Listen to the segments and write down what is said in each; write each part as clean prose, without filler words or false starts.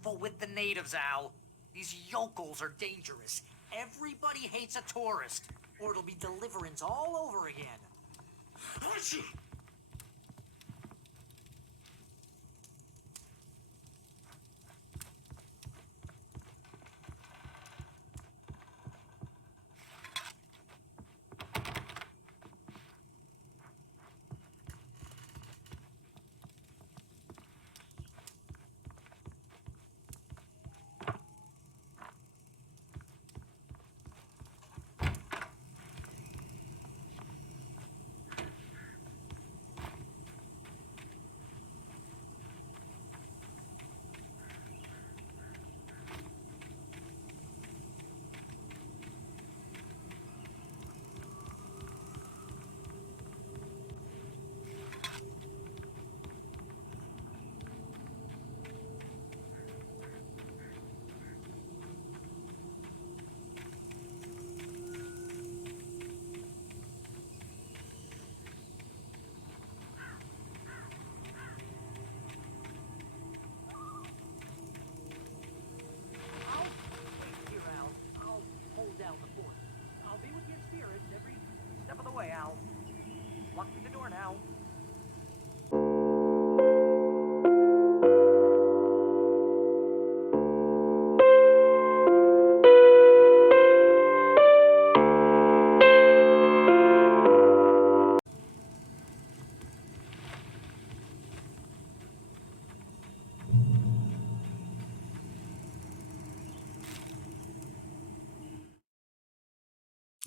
careful with the natives, Al. These yokels are dangerous. Everybody hates a tourist, or it'll be Deliverance all over again.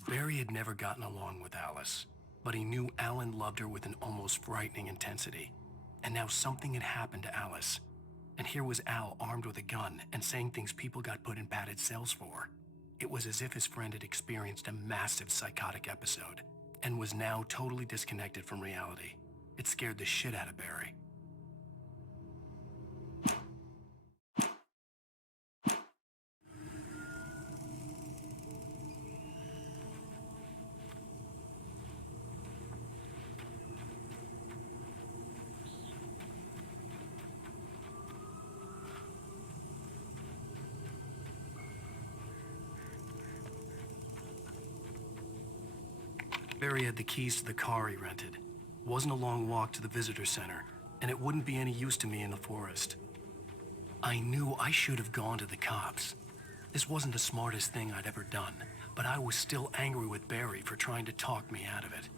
Barry had never gotten along with Alice, but he knew Alan loved her with an almost frightening intensity. And now something had happened to Alice. And here was Al armed with a gun and saying things people got put in padded cells for. It was as if his friend had experienced a massive psychotic episode and was now totally disconnected from reality. It scared the shit out of Barry. Barry had the keys to the car he rented. It wasn't a long walk to the visitor center, and it wouldn't be any use to me in the forest. I knew I should have gone to the cops. This wasn't the smartest thing I'd ever done, but I was still angry with Barry for trying to talk me out of it.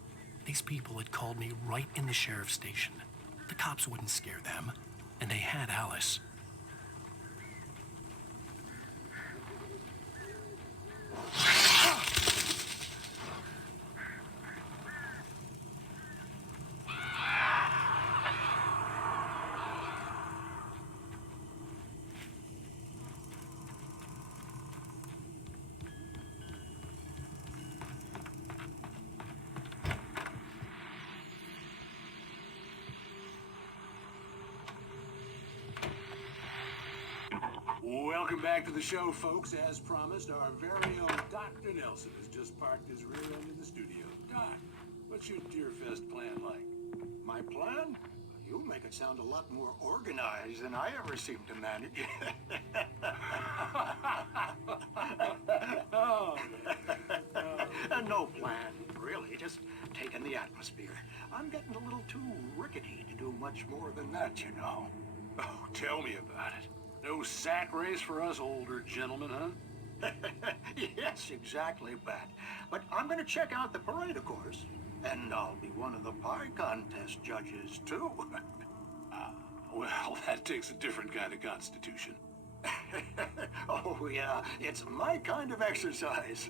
These people had called me right in the sheriff's station. The cops wouldn't scare them, and they had Alice. Welcome back to the show, folks. As promised, our very own Dr. Nelson has just parked his rear end in the studio. Doc, what's your Deerfest plan like? My plan? You make it sound a lot more organized than I ever seem to manage. No plan, really. Just taking the atmosphere. I'm getting a little too rickety to do much more than that, you know. Oh, tell me about it. No sack race for us older gentlemen, huh? Yes, exactly, Pat. But I'm going to check out the parade, of course. And I'll be one of the pie contest judges, too. Well, that takes a different kind of constitution. Oh, yeah. It's my kind of exercise.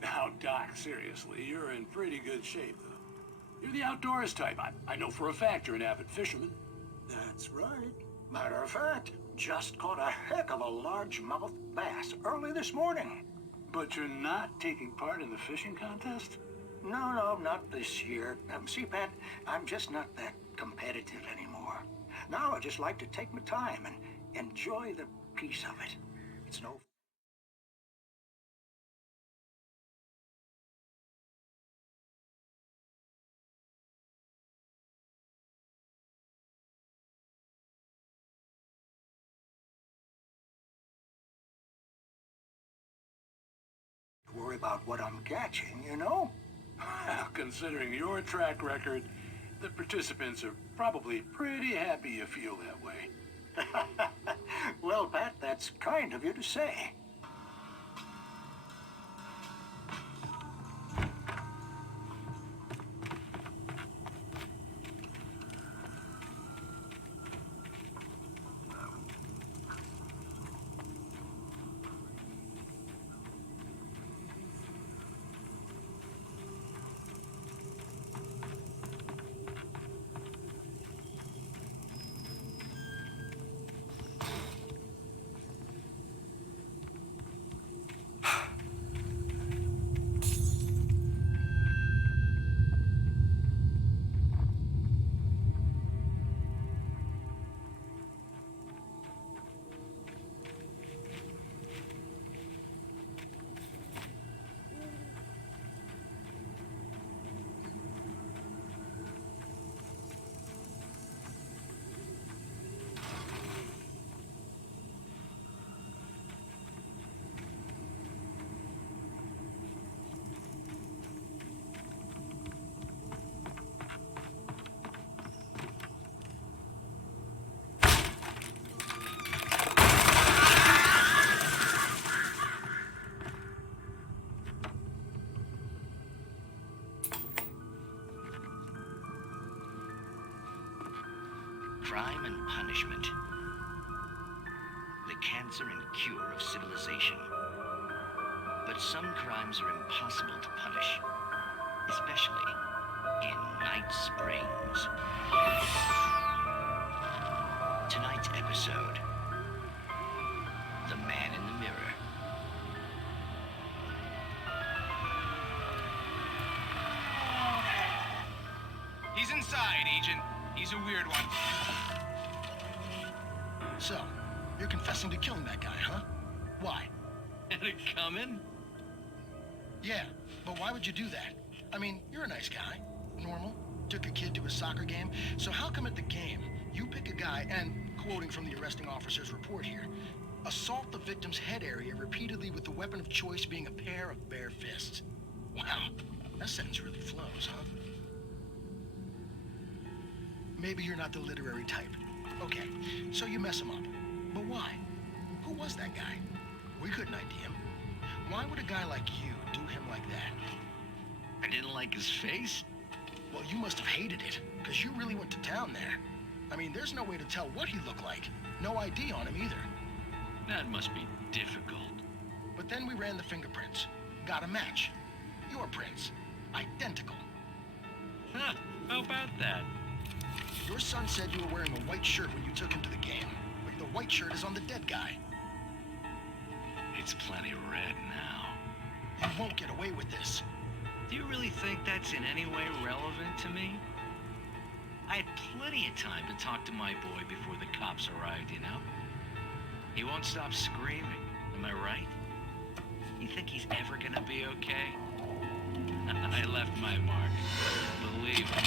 Now, Doc, seriously, you're in pretty good shape, though. You're the outdoors type. I know for a fact you're an avid fisherman. That's right. Matter of fact, just caught a heck of a largemouth bass early this morning. But you're not taking part in the fishing contest? No, not this year. See, Pat, I'm just not that competitive anymore. Now I just like to take my time and enjoy the peace of it. It's no worry about what I'm catching, you know? Considering your track record, the participants are probably pretty happy you feel that way. Well, Pat, that's kind of you to say. Crime and punishment. The cancer and cure of civilization. But some crimes are impossible to punish, especially in Night Springs. Tonight's episode, The Man in the Mirror. He's inside, Agent. He's a weird one. So, you're confessing to killing that guy, huh? Why? Had it coming? Yeah, but why would you do that? I mean, you're a nice guy. Normal. Took a kid to a soccer game. So how come at the game, you pick a guy and, quoting from the arresting officer's report here, assault the victim's head area repeatedly with the weapon of choice being a pair of bare fists? Wow, that sentence really flows, huh? Maybe you're not the literary type. Okay, so you mess him up. But why? Who was that guy? We couldn't ID him. Why would a guy like you do him like that? I didn't like his face. Well, you must have hated it, because you really went to town there. I mean, there's no way to tell what he looked like. No ID on him either. That must be difficult. But then we ran the fingerprints. Got a match. Your prints. Identical. Huh, how about that? Your son said you were wearing a white shirt when you took him to the game. But the white shirt is on the dead guy. It's plenty red now. You won't get away with this. Do you really think that's in any way relevant to me? I had plenty of time to talk to my boy before the cops arrived, you know? He won't stop screaming, am I right? You think he's ever gonna be okay? I left my mark. Believe me.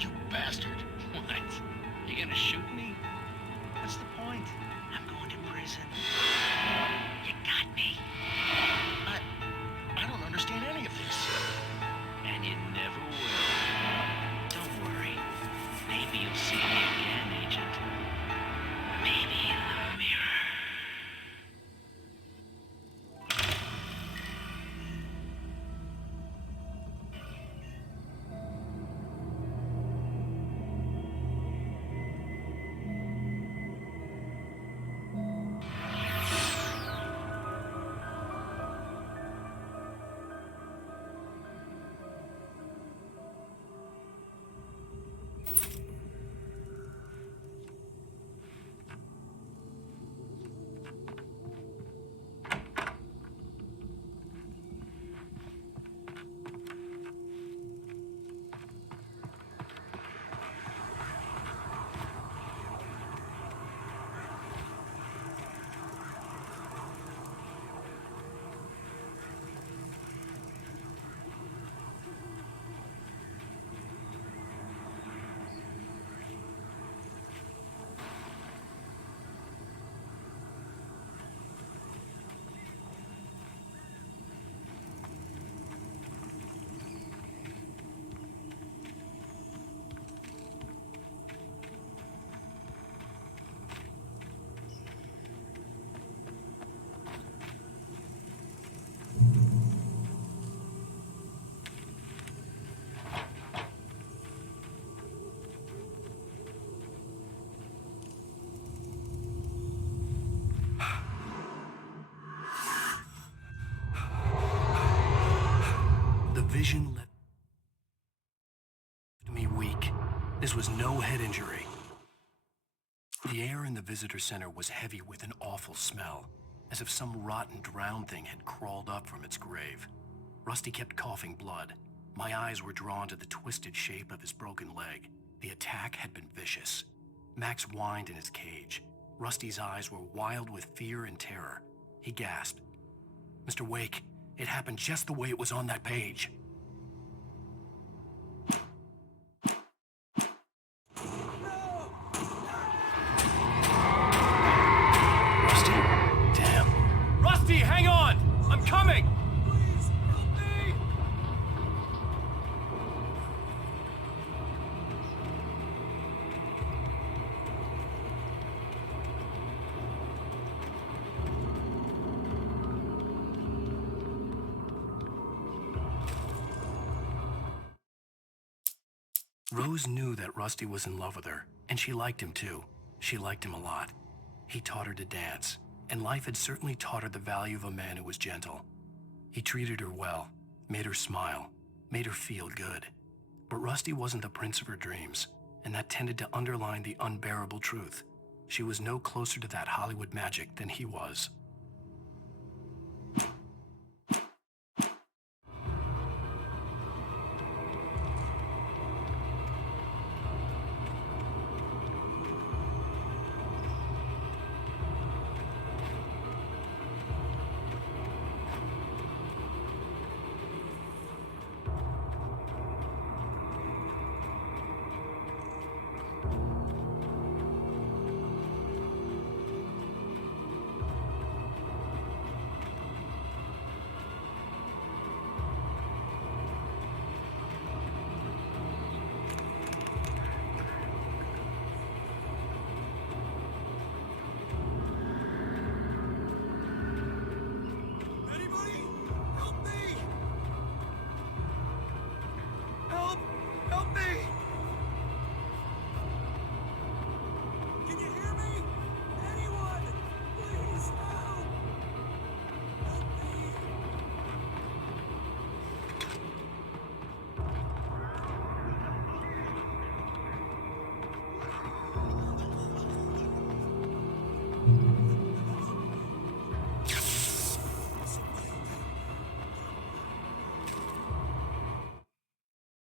You bastard. What? You gonna shoot me? What's the point? I'm going to prison. You got me. I don't understand any of this. And you never will. Don't worry. Maybe you'll see me again, Agent. Maybe in the mirror. vision left me weak. This was no head injury. The air in the visitor center was heavy with an awful smell, as if some rotten drowned thing had crawled up from its grave. Rusty kept coughing blood. My eyes were drawn to the twisted shape of his broken leg. The attack had been vicious. Max whined in his cage. Rusty's eyes were wild with fear and terror. He gasped, "Mr. Wake, it happened just the way it was on that page." Rusty? Damn. Rusty, hang on! I'm coming! Please, help me! Rose knew that Rusty was in love with her, and she liked him too. She liked him a lot. He taught her to dance, and life had certainly taught her the value of a man who was gentle. He treated her well, made her smile, made her feel good. But Rusty wasn't the prince of her dreams, and that tended to underline the unbearable truth. She was no closer to that Hollywood magic than he was.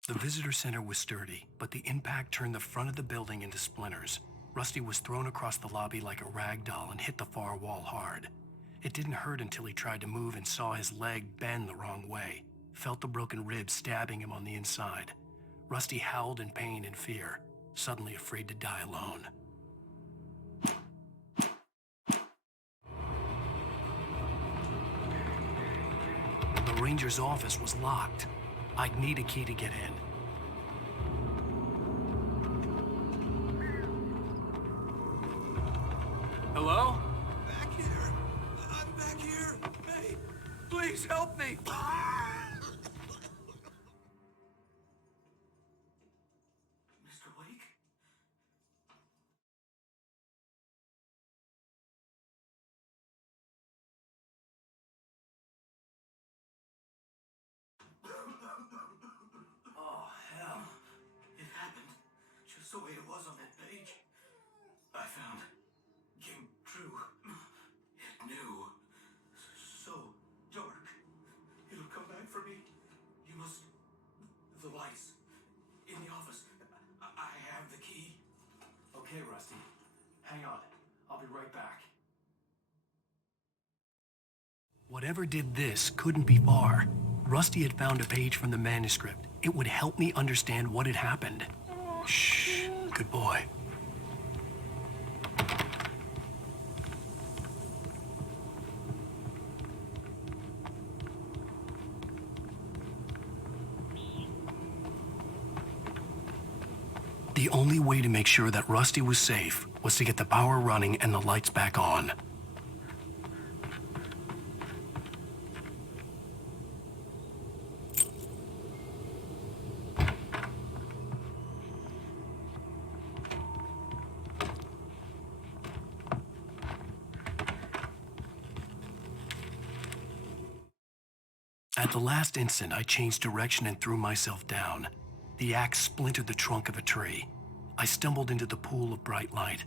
The visitor center was sturdy, but the impact turned the front of the building into splinters. Rusty was thrown across the lobby like a rag doll and hit the far wall hard. It didn't hurt until he tried to move and saw his leg bend the wrong way, felt the broken ribs stabbing him on the inside. Rusty howled in pain and fear, suddenly afraid to die alone. The ranger's office was locked. I'd need a key to get in. Hello? Back here. I'm back here. Hey, please help me. Mr. Wake? Oh, hell. It happened just the way it was on that page. I found came true. It knew. So dark. It'll come back for me. You must... The lights. In the office. I have the key. Okay, Rusty. Hang on. I'll be right back. Whatever did this couldn't be far. Rusty had found a page from the manuscript. It would help me understand what had happened. Shh. Good boy. The only way to make sure that Rusty was safe was to get the power running and the lights back on. At the last instant, I changed direction and threw myself down. The axe splintered the trunk of a tree. I stumbled into the pool of bright light.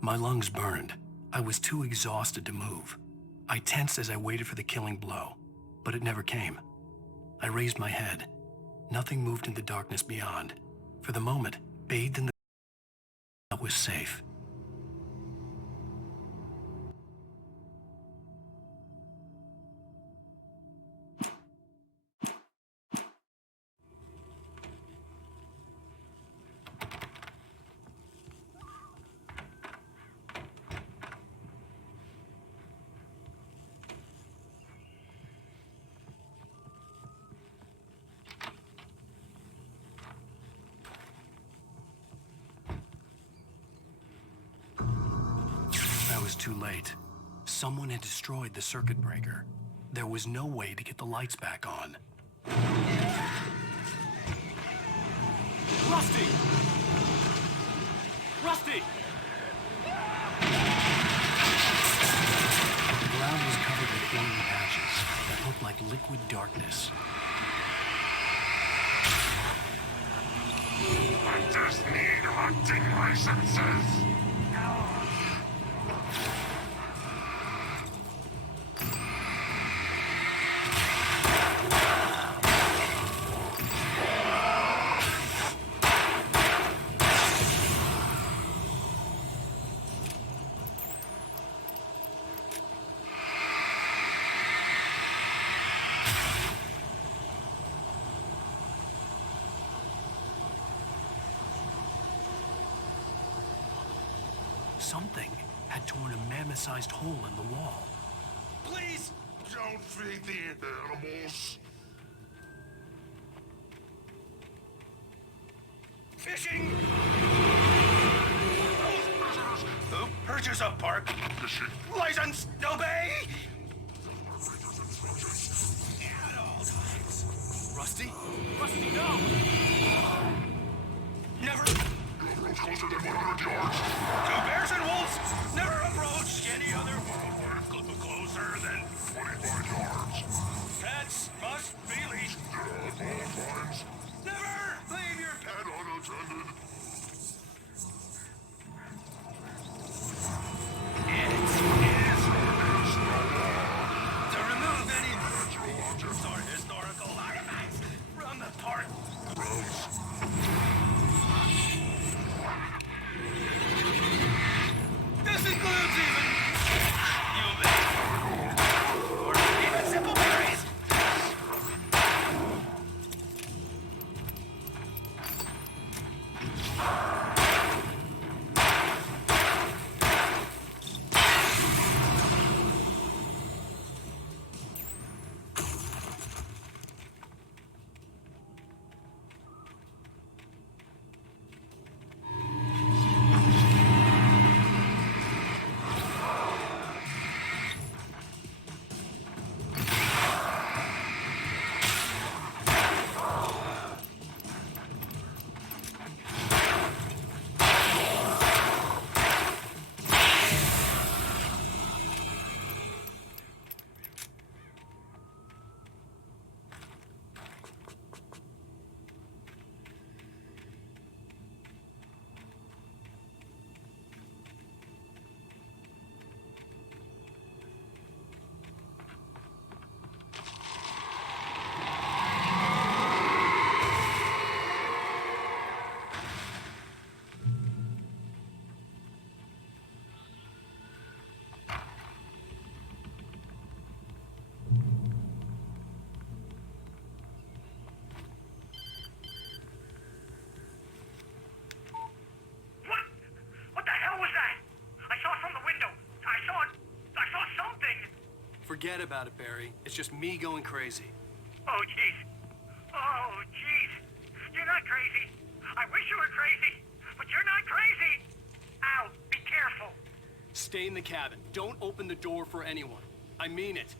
My lungs burned. I was too exhausted to move. I tensed as I waited for the killing blow, but it never came. I raised my head. Nothing moved in the darkness beyond. For the moment, bathed in the I was safe. I was too late. Someone had destroyed the circuit breaker. There was no way to get the lights back on. Rusty! Rusty! The ground was covered with glowing patches that looked like liquid darkness. Hunters need hunting licenses. Something had torn a mammoth-sized hole in the wall. Please don't feed the animals. Fishing! Who purchase a park? Fishing. License, obey! Rusty? Rusty, no! Never! Approach closer than 100 yards. Two bears and wolves! Never approach any other closer than 25 yards. pets must be leashed. At all times. Never leave your pet. And unattended. It is to remove any Natural objects. historical artifacts from the park. Gross. This includes even humans. Or even simple berries. Forget about it, Barry. It's just me going crazy. Oh, jeez. Oh, jeez. You're not crazy. I wish you were crazy, but you're not crazy. Ow, be careful. Stay in the cabin. Don't open the door for anyone. I mean it.